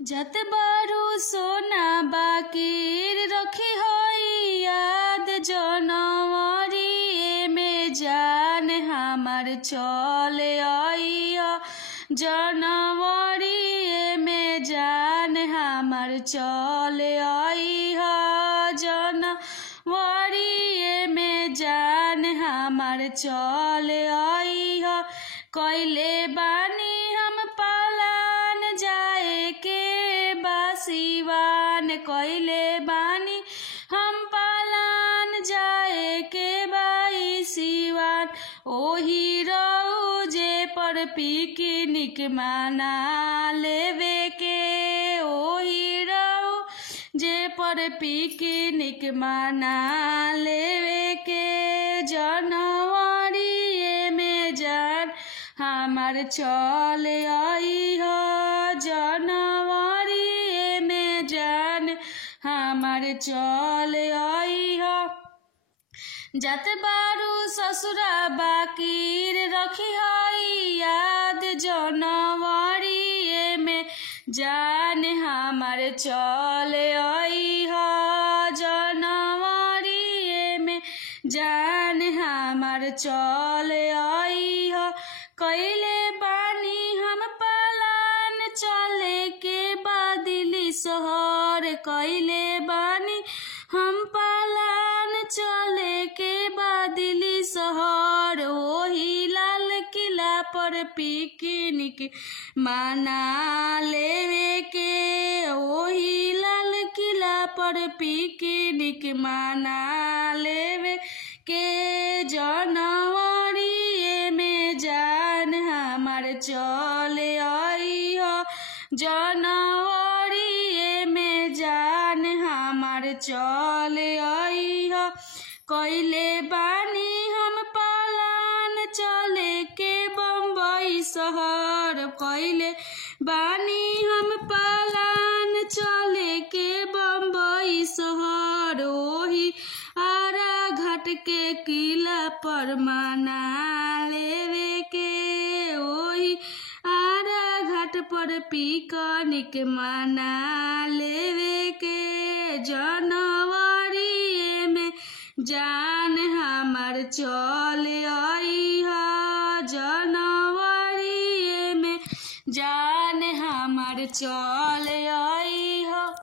जत बारू सोना बाकीर रखी होई याद जनवरी में जान हमार चल आई जनवरी में जान हमार चल आई जनवरी में जान हमार चल आई कैले बानी हम पालान जाए के बासीवान कैले बानी हम पालान जाए के बाई सिवान ओही रोजे पर पिकनिक मना लेवे के ओही रोजे पर पिकनिक मना लेवे के जनवरी में जान हमार चल आई जनवरी में जान हमार चल आई जत बारू ससुरा बाकीर रखी हई याद जनवरी में जान हमार चल आई जनवरी में जान हमार चल आई कैले बानी हम पालान चले के बादिली शहर कैले बानी हम पालान चले के बादिली शहर ओही लाल किला पर पिकनिक मना लेवे के ओही लाल किला पर पिकनिक मना लेवे के जनवरी में जान हमार चल आई जनवरी में जान हमार चल आई कैले बानी हम पालान चले के बम्बई शहर कैले बानी हम पालान चले के बम्बई शहर ओही आरा घाट के किला पर मना लेवे के ओही आरा घाट पर पिकनिक मना लेवे के जनवरी में जान हमार चल आई जनवरी में जान हमार चल